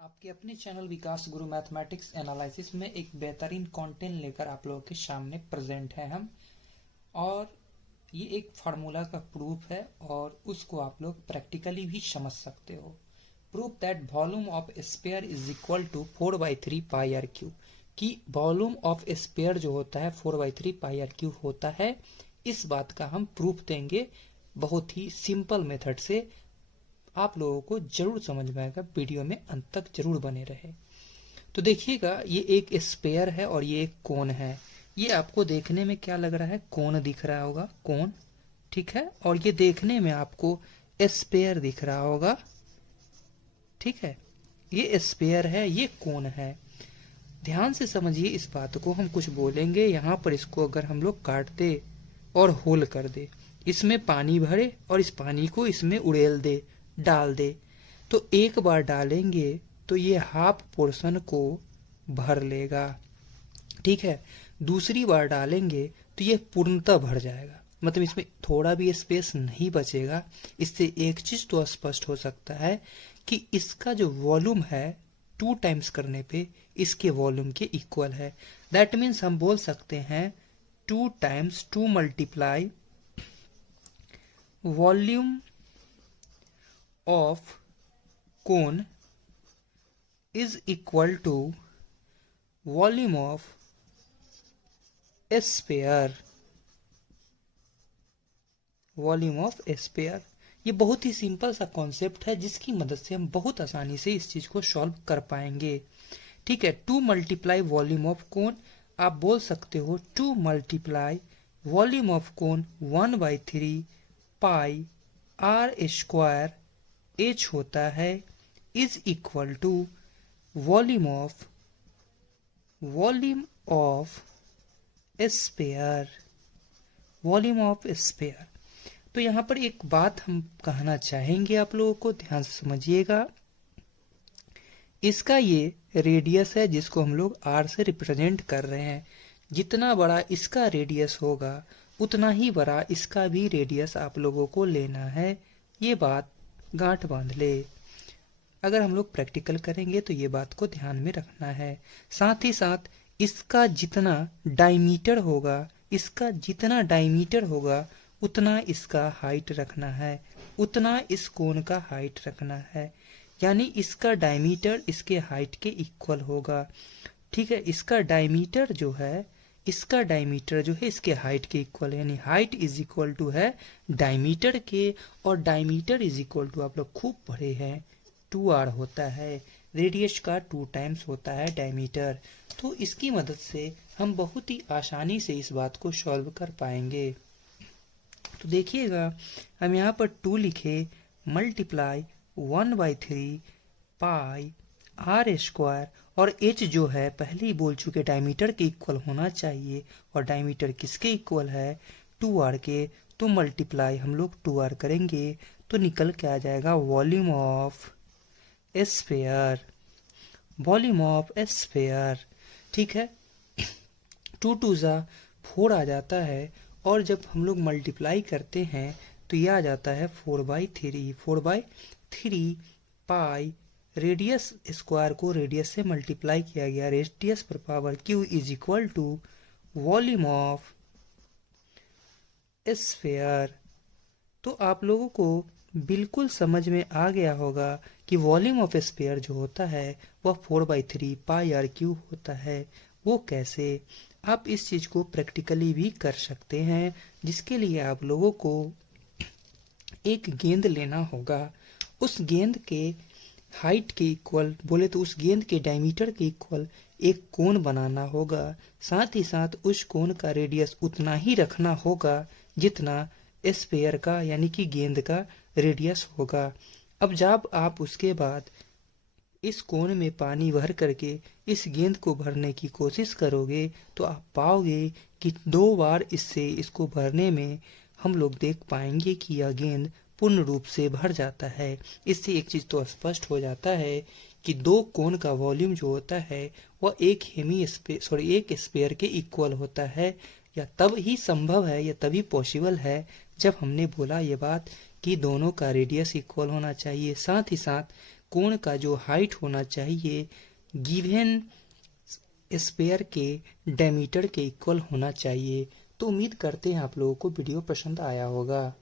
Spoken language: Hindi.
आपके अपने चैनल विकास गुरु मैथमेटिक्स एनालिसिस में एक बेहतरीन कंटेंट लेकर आप लोगों के सामने प्रेजेंट है हम। और ये एक फार्मूला का प्रूफ है और उसको आप लोग प्रैक्टिकली भी समझ सकते हो। Proof that volume of sphere is equal to 4/3 pi r cube, कि वॉल्यूम ऑफ स्फीयर जो होता है 4/3 पाई आर क्यूब होता है। इस बात का हम प्रूफ देंगे बहुत ही सिंपल मेथड से। आप लोगों को जरूर समझ में आएगा, वीडियो में अंत तक जरूर बने रहे। तो देखिएगा, ये एक स्फीयर है और ये एक कोन है। ये आपको देखने में क्या लग रहा है? कोन दिख रहा होगा, कोन, ठीक है। और ये देखने में आपको स्फीयर दिख रहा होगा, ठीक है। ये स्फीयर है, ये कोन है। ध्यान से समझिए इस बात को। हम कुछ बोलेंगे यहाँ पर, इसको अगर हम लोग काट दे और होल कर दे, इसमें पानी भरे और इस पानी को इसमें उड़ेल दे, डाल दे, तो एक बार डालेंगे तो ये हाफ पोर्शन को भर लेगा, ठीक है। दूसरी बार डालेंगे तो ये पूर्णतः भर जाएगा, मतलब इसमें थोड़ा भी स्पेस नहीं बचेगा। इससे एक चीज तो स्पष्ट हो सकता है कि इसका जो वॉल्यूम है 2 टाइम्स करने पे इसके वॉल्यूम के इक्वल है। दैट मीन्स हम बोल सकते हैं 2 times 2 multiply volume of cone is equal to volume of sphere। Volume of sphere, ये बहुत ही सिंपल सा कॉन्सेप्ट है जिसकी मदद से हम बहुत आसानी से इस चीज को सॉल्व कर पाएंगे, ठीक है। 2 मल्टीप्लाई वॉल्यूम ऑफ कोन, आप बोल सकते हो 2 multiply volume of cone 1/3 pi r square H होता है is equal to volume of sphere, volume of sphere. तो यहाँ पर एक बात हम कहना चाहेंगे आप लोगों को, ध्यान से समझिएगा। इसका ये रेडियस है जिसको हम लोग R से रिप्रेजेंट कर रहे हैं। जितना बड़ा इसका रेडियस होगा उतना ही बड़ा इसका भी रेडियस आप लोगों को लेना है। ये बात गांठ बांध ले। अगर हम लोग प्रैक्टिकल करेंगे तो ये बात को ध्यान में रखना है। साथ ही साथ इसका जितना डायमीटर होगा, इसका जितना डायमीटर होगा उतना इसका हाइट रखना है, उतना इस कोन का हाइट रखना है। यानी इसका डायमीटर इसके हाइट के इक्वल होगा, ठीक है। इसका डायमीटर जो है, इसका डायमीटर जो है इसके हाइट के इक्वल है, यानी हाइट इज इक्वल टू है डायमीटर के। और डायमीटर इज इक्वल टू, आप लोग खूब पढ़े हैं, 2r होता है। रेडियस का 2 टाइम्स होता है डायमीटर। तो इसकी मदद से हम बहुत ही आसानी से इस बात को सॉल्व कर पाएंगे। तो देखिएगा, हम यहाँ पर 2 लिखे मल्टीप्लाई 1/3 पाई आर स्क्वायर, और h जो है पहले ही बोल चुके डायमीटर के इक्वल होना चाहिए, और डायमीटर किसके इक्वल है? 2r के। तो मल्टीप्लाई हम लोग 2r करेंगे तो निकल के आ जाएगा volume of sphere, volume of sphere, ठीक है। 2 2 4 आ जाता है, और जब हम लोग मल्टीप्लाई करते हैं तो यह आ जाता है 4/3 पाई, रेडियस स्क्वायर को रेडियस से मल्टीप्लाई किया गया, रेडियस पर power q is equal to volume of sphere. तो आप लोगों को बिल्कुल समझ में आ गया होगा कि वॉल्यूम ऑफ स्फीयर जो होता है वह 4/3 पाई आर क्यूब होता है। वो कैसे? आप इस चीज को प्रैक्टिकली भी कर सकते हैं, जिसके लिए आप लोगों को एक गेंद लेना होगा। उस गेंद के हाइट के इक्वल, बोले तो उस गेंद के डायमीटर के इक्वल एक कोन बनाना होगा। साथ ही साथ उस कोन का रेडियस उतना ही रखना होगा जितना स्फीयर का, यानी कि गेंद का रेडियस होगा। अब जब आप उसके बाद इस कोन में पानी भर करके इस गेंद को भरने की कोशिश करोगे तो आप पाओगे कि 2 बार इसको भरने में हम लोग देख पाएंगे कि यह गेंद पूर्ण रूप से भर जाता है। इससे एक चीज तो स्पष्ट हो जाता है कि 2 कोन का वॉल्यूम जो होता है वह एक स्फीयर के इक्वल होता है। या तब ही संभव है, या तभी पॉसिबल है जब हमने बोला ये बात कि दोनों का रेडियस इक्वल होना चाहिए। साथ ही साथ कोण का जो हाइट होना चाहिए गिवन स्फीयर के डायमीटर के इक्वल होना चाहिए। तो उम्मीद करते हैं आप लोगों को वीडियो पसंद आया होगा।